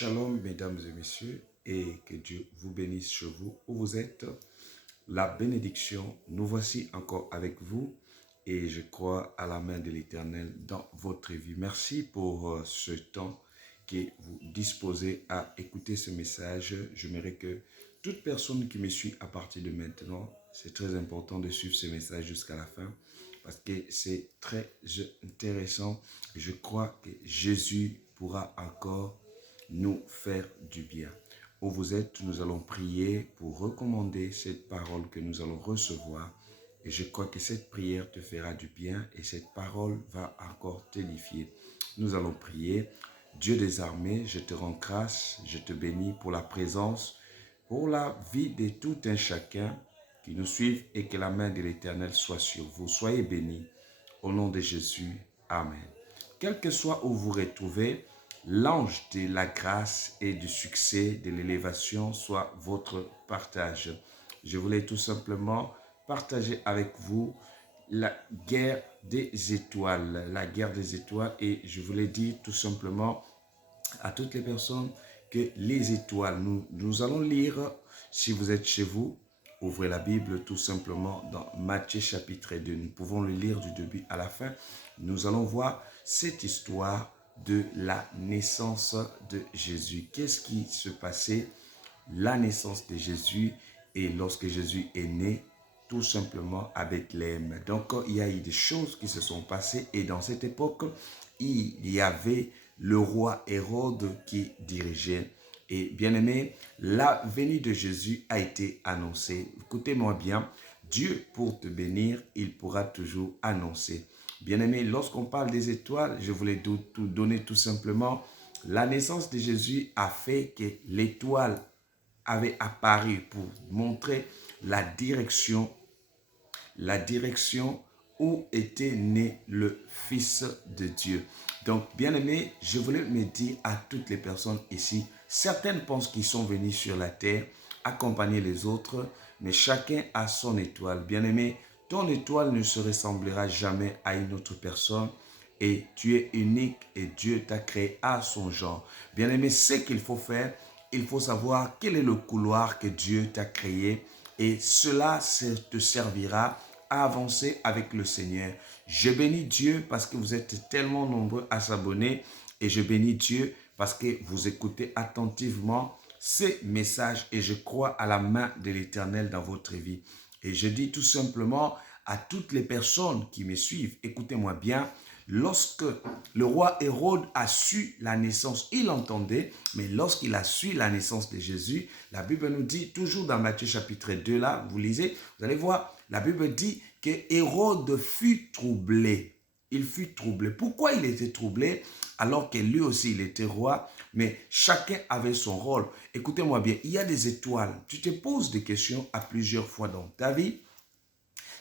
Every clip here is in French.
Shalom, mesdames et messieurs, et que Dieu vous bénisse chez vous où vous êtes. La bénédiction, nous voici encore avec vous et je crois à la main de l'Éternel dans votre vie. Merci pour ce temps que vous disposez à écouter ce message. J'aimerais que toute personne qui me suit à partir de maintenant, c'est très important de suivre ce message jusqu'à la fin parce que c'est très intéressant. Je crois que Jésus pourra encore nous faire du bien. Où vous êtes, nous allons prier pour recommander cette parole que nous allons recevoir. Et je crois que cette prière te fera du bien et cette parole va encore t'édifier. Nous allons prier. Dieu des armées, je te rends grâce, je te bénis pour la présence, pour la vie de tout un chacun qui nous suivent et que la main de l'Éternel soit sur vous. Soyez bénis. Au nom de Jésus. Amen. Quel que soit où vous retrouvez, l'ange de la grâce et du succès de l'élévation soit votre partage. Je voulais tout simplement partager avec vous la guerre des étoiles. La guerre des étoiles, et je voulais dire tout simplement à toutes les personnes que les étoiles, nous allons lire, si vous êtes chez vous, ouvrez la Bible tout simplement dans Matthieu chapitre 2. Nous pouvons le lire du début à la fin. Nous allons voir cette histoire de la naissance de Jésus. Qu'est-ce qui se passait? La naissance de Jésus et lorsque Jésus est né, tout simplement à Bethléem. Donc, il y a eu des choses qui se sont passées et dans cette époque, il y avait le roi Hérode qui dirigeait. Et bien aimé, la venue de Jésus a été annoncée. Écoutez-moi bien, Dieu pour te bénir, il pourra toujours annoncer. Bien aimé, lorsqu'on parle des étoiles, je voulais tout donner tout simplement. La naissance de Jésus a fait que l'étoile avait apparu pour montrer la direction où était né le Fils de Dieu. Donc, bien aimé, je voulais me dire à toutes les personnes ici, certaines pensent qu'ils sont venus sur la terre accompagner les autres, mais chacun a son étoile. Bien aimé, ton étoile ne se ressemblera jamais à une autre personne et tu es unique et Dieu t'a créé à son genre. Bien aimé, ce qu'il faut faire, il faut savoir quel est le couloir que Dieu t'a créé et cela te servira à avancer avec le Seigneur. Je bénis Dieu parce que vous êtes tellement nombreux à s'abonner et je bénis Dieu parce que vous écoutez attentivement ces messages et je crois à la main de l'Éternel dans votre vie. Et je dis tout simplement à toutes les personnes qui me suivent, écoutez-moi bien, lorsque le roi Hérode a su la naissance, il entendait, mais lorsqu'il a su la naissance de Jésus, la Bible nous dit, toujours dans Matthieu chapitre 2, là, vous lisez, vous allez voir, la Bible dit que Hérode fut troublé. Il fut troublé. Pourquoi il était troublé? Alors que lui aussi, il était roi, mais chacun avait son rôle. Écoutez-moi bien, il y a des étoiles. Tu te poses des questions à plusieurs fois dans ta vie.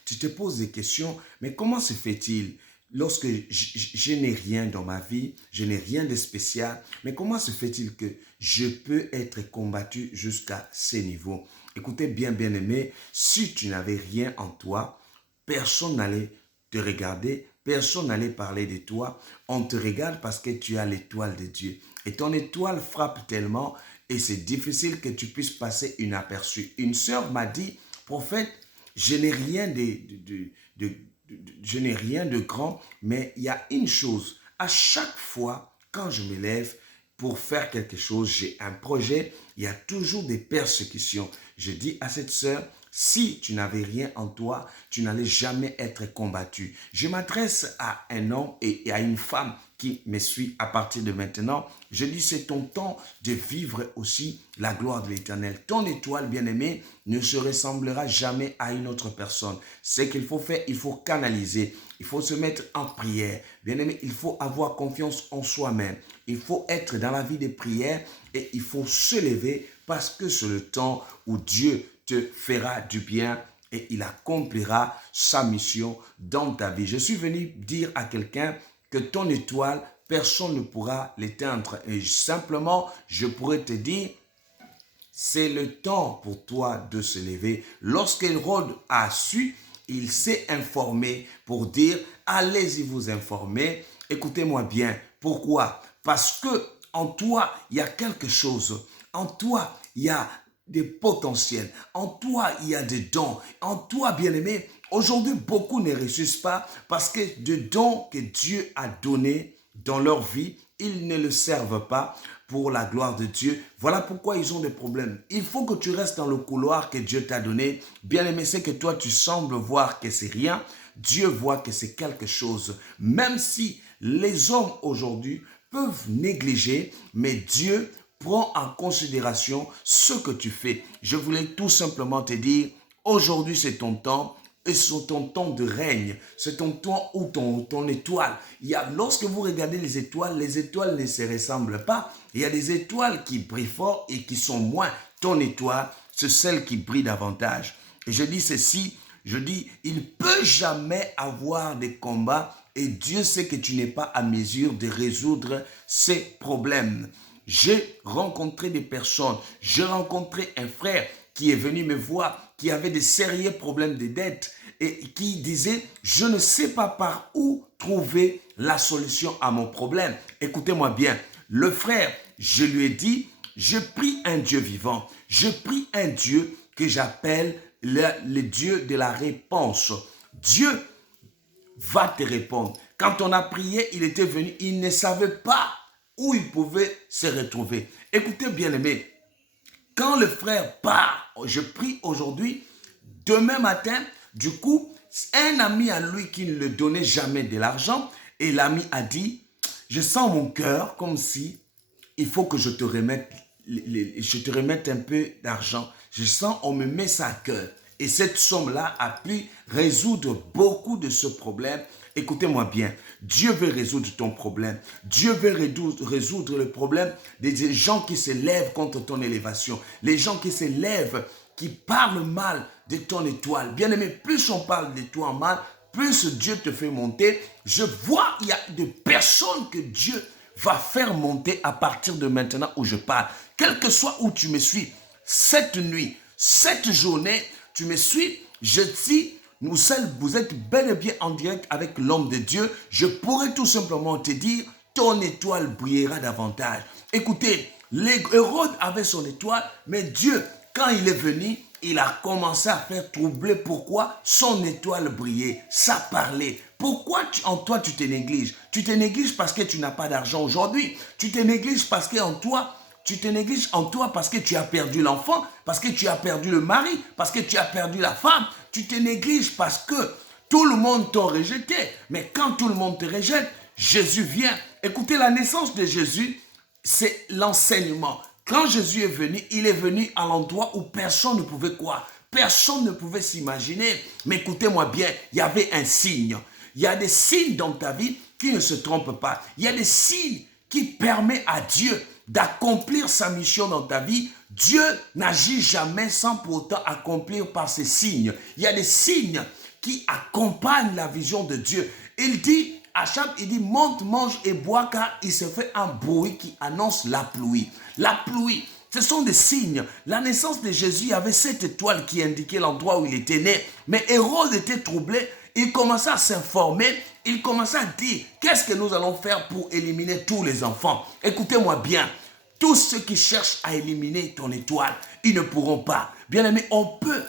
Tu te poses des questions, mais comment se fait-il lorsque je n'ai rien dans ma vie, je n'ai rien de spécial, mais comment se fait-il que je peux être combattu jusqu'à ces niveaux? Écoutez bien, bien aimé, si tu n'avais rien en toi, personne n'allait te regarder, personne n'allait parler de toi. On te regarde parce que tu as l'étoile de Dieu. Et ton étoile frappe tellement et c'est difficile que tu puisses passer inaperçu. Une sœur m'a dit, prophète, je n'ai rien je n'ai rien de grand, mais il y a une chose. À chaque fois, quand je me lève pour faire quelque chose, j'ai un projet, il y a toujours des persécutions. Je dis à cette sœur, si tu n'avais rien en toi, tu n'allais jamais être combattu. Je m'adresse à un homme et à une femme qui me suit à partir de maintenant. Je dis, c'est ton temps de vivre aussi la gloire de l'Éternel. Ton étoile, bien-aimée, ne se ressemblera jamais à une autre personne. Ce qu'il faut faire, il faut canaliser. Il faut se mettre en prière. Bien-aimé, il faut avoir confiance en soi-même. Il faut être dans la vie de prière et il faut se lever parce que c'est le temps où Dieu te fera du bien et il accomplira sa mission dans ta vie. Je suis venu dire à quelqu'un que ton étoile, personne ne pourra l'éteindre. Et simplement, je pourrais te dire, c'est le temps pour toi de se lever. Lorsqu'Hérode a su, il s'est informé pour dire, allez-y vous informer. Écoutez-moi bien. Pourquoi? Parce que en toi, il y a quelque chose. En toi, il y a des potentiels. En toi, il y a des dons. En toi, bien-aimé, aujourd'hui, beaucoup ne réussissent pas parce que des dons que Dieu a donnés dans leur vie, ils ne le servent pas pour la gloire de Dieu. Voilà pourquoi ils ont des problèmes. Il faut que tu restes dans le couloir que Dieu t'a donné. Bien-aimé, c'est que toi, tu sembles voir que c'est rien. Dieu voit que c'est quelque chose. Même si les hommes aujourd'hui peuvent négliger, mais Dieu prends en considération ce que tu fais. Je voulais tout simplement te dire, aujourd'hui c'est ton temps et c'est ton temps de règne. C'est ton temps où ton étoile. Lorsque vous regardez les étoiles ne se ressemblent pas. Il y a des étoiles qui brillent fort et qui sont moins. Ton étoile, c'est celle qui brille davantage. Et je dis ceci, je dis, il ne peut jamais avoir des combats et Dieu sait que tu n'es pas à mesure de résoudre ces problèmes. J'ai rencontré des personnes, j'ai rencontré un frère qui est venu me voir, qui avait des sérieux problèmes de dette et qui disait, je ne sais pas par où trouver la solution à mon problème. Écoutez-moi bien, le frère, je lui ai dit, je prie un Dieu vivant, je prie un Dieu que j'appelle le Dieu de la réponse. Dieu va te répondre. Quand on a prié, il était venu, il ne savait pas où il pouvait se retrouver. Écoutez bien aimé, quand le frère part, je prie aujourd'hui, demain matin, du coup, un ami à lui qui ne le donnait jamais de l'argent, et l'ami a dit, je sens mon cœur comme si il faut que je te remette un peu d'argent. Je sens, on me met ça à cœur. Et cette somme-là a pu résoudre beaucoup de ce problème. Écoutez-moi bien, Dieu veut résoudre ton problème. Dieu veut résoudre le problème des gens qui se lèvent contre ton élévation. Les gens qui se lèvent, qui parlent mal de ton étoile. Bien aimé, plus on parle de toi en mal, plus Dieu te fait monter. Je vois, il y a des personnes que Dieu va faire monter à partir de maintenant où je parle. Quel que soit où tu me suis, cette nuit, cette journée, tu me suis, je dis, vous êtes bel et bien en direct avec l'homme de Dieu. Je pourrais tout simplement te dire, ton étoile brillera davantage. Écoutez, Hérode avait son étoile, mais Dieu, quand il est venu, il a commencé à faire troubler. Pourquoi? Son étoile brillait, ça parlait. Pourquoi en toi tu te négliges? Tu te négliges parce que tu n'as pas d'argent aujourd'hui. Tu te négliges parce qu'en toi, parce que tu as perdu l'enfant, parce que tu as perdu le mari, parce que tu as perdu la femme. Tu te négliges parce que tout le monde t'a rejeté. Mais quand tout le monde te rejette, Jésus vient. Écoutez, la naissance de Jésus, c'est l'enseignement. Quand Jésus est venu, il est venu à l'endroit où personne ne pouvait croire. Personne ne pouvait s'imaginer. Mais écoutez-moi bien, il y avait un signe. Il y a des signes dans ta vie qui ne se trompent pas. Il y a des signes qui permettent à Dieu d'accomplir sa mission dans ta vie. Dieu n'agit jamais sans pour autant accomplir par ces signes. Il y a des signes qui accompagnent la vision de Dieu. Il dit, il dit, monte, mange et bois, car il se fait un bruit qui annonce la pluie. La pluie, ce sont des signes. La naissance de Jésus, il y avait cette étoile qui indiquait l'endroit où il était né. Mais Hérode était troublé. Il commençait à s'informer. Il commençait à dire, qu'est-ce que nous allons faire pour éliminer tous les enfants? Écoutez-moi bien. Tous ceux qui cherchent à éliminer ton étoile, ils ne pourront pas. Bien aimé, on peut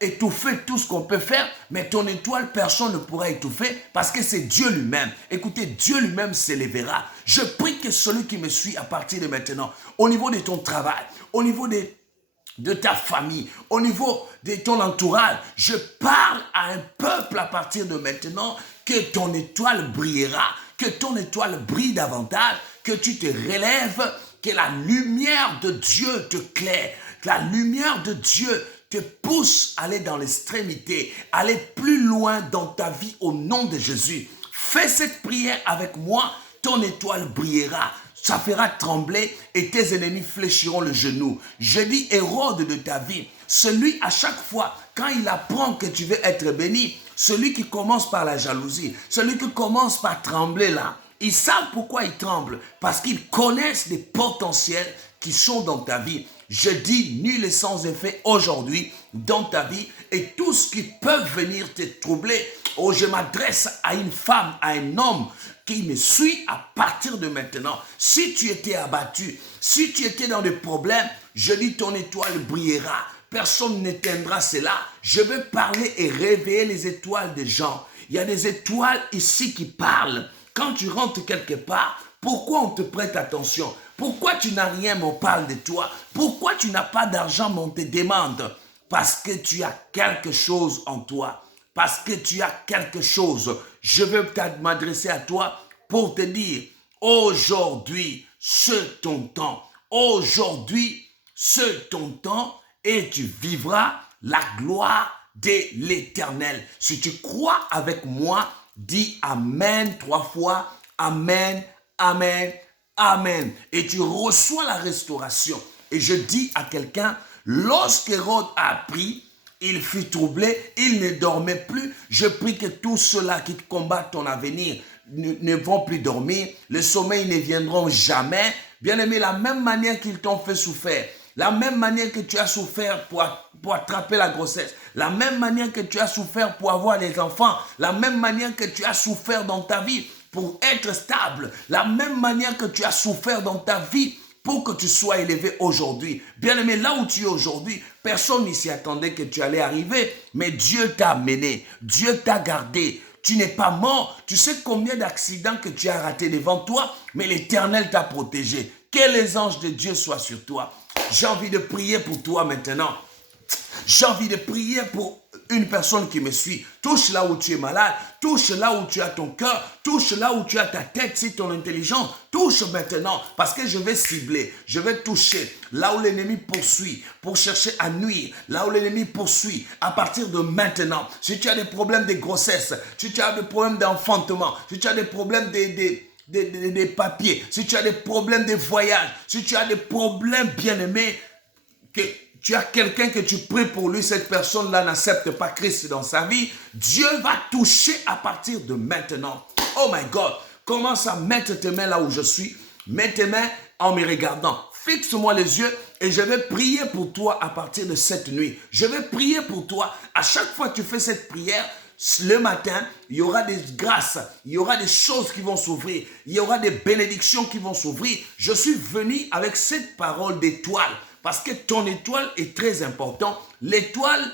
étouffer tout ce qu'on peut faire, mais ton étoile, personne ne pourra étouffer parce que c'est Dieu lui-même. Écoutez, Dieu lui-même s'élèvera. Je prie que celui qui me suit à partir de maintenant, au niveau de ton travail, au niveau de ta famille, au niveau de ton entourage, je parle à un peuple à partir de maintenant que ton étoile brillera, que ton étoile brille davantage, que tu te relèves, que la lumière de Dieu te claire, que la lumière de Dieu te pousse à aller dans l'extrémité, aller plus loin dans ta vie au nom de Jésus. Fais cette prière avec moi, ton étoile brillera. Ça fera trembler et tes ennemis fléchiront le genou. Je dis Hérode de ta vie, celui à chaque fois, quand il apprend que tu veux être béni, celui qui commence par la jalousie, celui qui commence par trembler là, ils savent pourquoi ils tremblent, parce qu'ils connaissent les potentiels qui sont dans ta vie. Je dis nul et sans effet aujourd'hui dans ta vie et tout ce qui peut venir te troubler, Oh, je m'adresse à une femme, à un homme qui me suit à partir de maintenant. Si tu étais abattu, si tu étais dans des problèmes, je dis ton étoile brillera. Personne n'éteindra cela. Je veux parler et réveiller les étoiles des gens. Il y a des étoiles ici qui parlent. Quand tu rentres quelque part, pourquoi on te prête attention? Pourquoi tu n'as rien, mais on parle de toi? Pourquoi tu n'as pas d'argent, mais on te demande? Parce que tu as quelque chose en toi. Parce que tu as quelque chose. Je veux m'adresser à toi pour te dire, aujourd'hui, c'est ton temps. Aujourd'hui, c'est ton temps et tu vivras la gloire de l'Éternel. Si tu crois avec moi, dis Amen 3 fois. Amen, Amen, Amen. Et tu reçois la restauration. Et je dis à quelqu'un, lorsque Hérode a appris, il fut troublé, il ne dormait plus. Je prie que tous ceux-là qui combattent ton avenir ne vont plus dormir. Le sommeil ne viendront jamais. Bien-aimé, la même manière qu'ils t'ont fait souffrir, la même manière que tu as souffert pour attraper la grossesse, la même manière que tu as souffert pour avoir des enfants, la même manière que tu as souffert dans ta vie pour être stable, la même manière que tu as souffert dans ta vie pour que tu sois élevé aujourd'hui. Bien-aimé, là où tu es aujourd'hui, personne ne s'y attendait que tu allais arriver, mais Dieu t'a amené, Dieu t'a gardé. Tu n'es pas mort. Tu sais combien d'accidents que tu as ratés devant toi, mais l'Éternel t'a protégé. Que les anges de Dieu soient sur toi. J'ai envie de prier pour toi maintenant. J'ai envie de prier pour une personne qui me suit. Touche là où tu es malade. Touche là où tu as ton cœur. Touche là où tu as ta tête, si ton intelligence. Touche maintenant parce que je vais cibler. Je vais toucher là où l'ennemi poursuit pour chercher à nuire. Là où l'ennemi poursuit à partir de maintenant. Si tu as des problèmes de grossesse, si tu as des problèmes d'enfantement, si tu as des problèmes des papiers, si tu as des problèmes de voyage, si tu as des problèmes bien-aimés, que tu as quelqu'un que tu pries pour lui, cette personne-là n'accepte pas Christ dans sa vie, Dieu va toucher à partir de maintenant. Oh my God, commence à mettre tes mains là où je suis, mets tes mains en me regardant. Fixe-moi les yeux et je vais prier pour toi à partir de cette nuit. Je vais prier pour toi. À chaque fois que tu fais cette prière, le matin, il y aura des grâces, il y aura des choses qui vont s'ouvrir, il y aura des bénédictions qui vont s'ouvrir. Je suis venu avec cette parole d'étoile parce que ton étoile est très importante. L'étoile,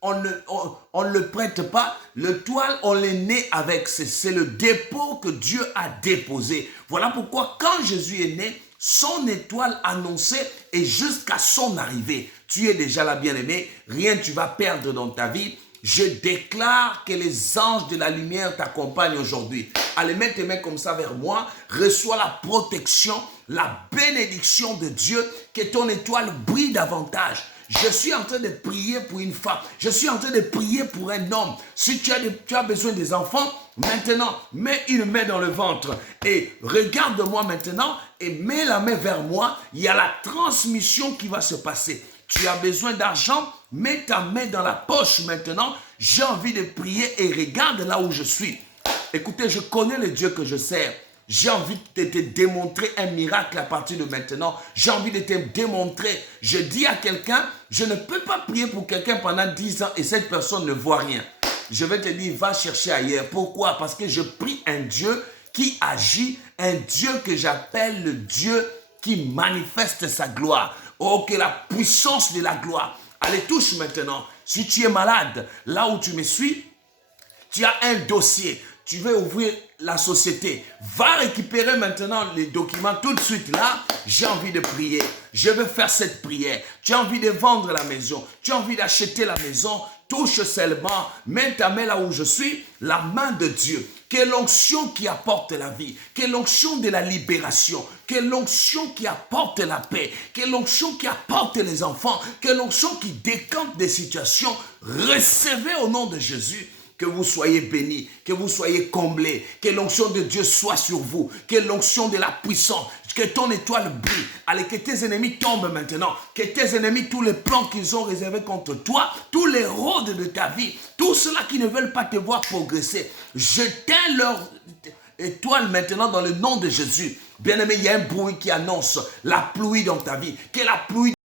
on ne le prête pas. L'étoile, on l'est né avec. C'est le dépôt que Dieu a déposé. Voilà pourquoi quand Jésus est né, son étoile annonçait et jusqu'à son arrivée. Tu es déjà là, bien-aimé. Rien tu vas perdre dans ta vie. Je déclare que les anges de la lumière t'accompagnent aujourd'hui. Allez, mets tes mains comme ça vers moi. Reçois la protection, la bénédiction de Dieu. Que ton étoile brille davantage. Je suis en train de prier pour une femme. Je suis en train de prier pour un homme. Si tu as besoin des enfants, maintenant, mets une main dans le ventre. Et regarde-moi maintenant et mets la main vers moi. Il y a la transmission qui va se passer. Tu as besoin d'argent, mets ta main dans la poche maintenant. J'ai envie de prier et regarde là où je suis. Écoutez, je connais le Dieu que je sers. J'ai envie de te démontrer un miracle à partir de maintenant. J'ai envie de te démontrer. Je dis à quelqu'un, je ne peux pas prier pour quelqu'un pendant 10 ans et cette personne ne voit rien. Je vais te dire, va chercher ailleurs. Pourquoi? Parce que je prie un Dieu qui agit, un Dieu que j'appelle le Dieu qui manifeste sa gloire. Oh, que la puissance de la gloire. Allez, touche maintenant. Si tu es malade, là où tu me suis, tu as un dossier. Tu veux ouvrir la société. Va récupérer maintenant les documents tout de suite là. J'ai envie de prier. Je veux faire cette prière. Tu as envie de vendre la maison. Tu as envie d'acheter la maison. Touche seulement. Mets ta main là où je suis. La main de Dieu. Quelle onction qui apporte la vie. Quelle onction de la libération. Quelle onction qui apporte la paix. Quelle onction qui apporte les enfants. Quelle onction qui décante des situations. Recevez au nom de Jésus. Que vous soyez bénis, que vous soyez comblés, que l'onction de Dieu soit sur vous, que l'onction de la puissance, que ton étoile brille. Allez, que tes ennemis tombent maintenant, que tes ennemis, tous les plans qu'ils ont réservés contre toi, tous les rôdes de ta vie, tous ceux-là qui ne veulent pas te voir progresser, jetez leur étoile maintenant dans le nom de Jésus. Bien-aimé, il y a un bruit qui annonce la pluie dans ta vie, que la pluie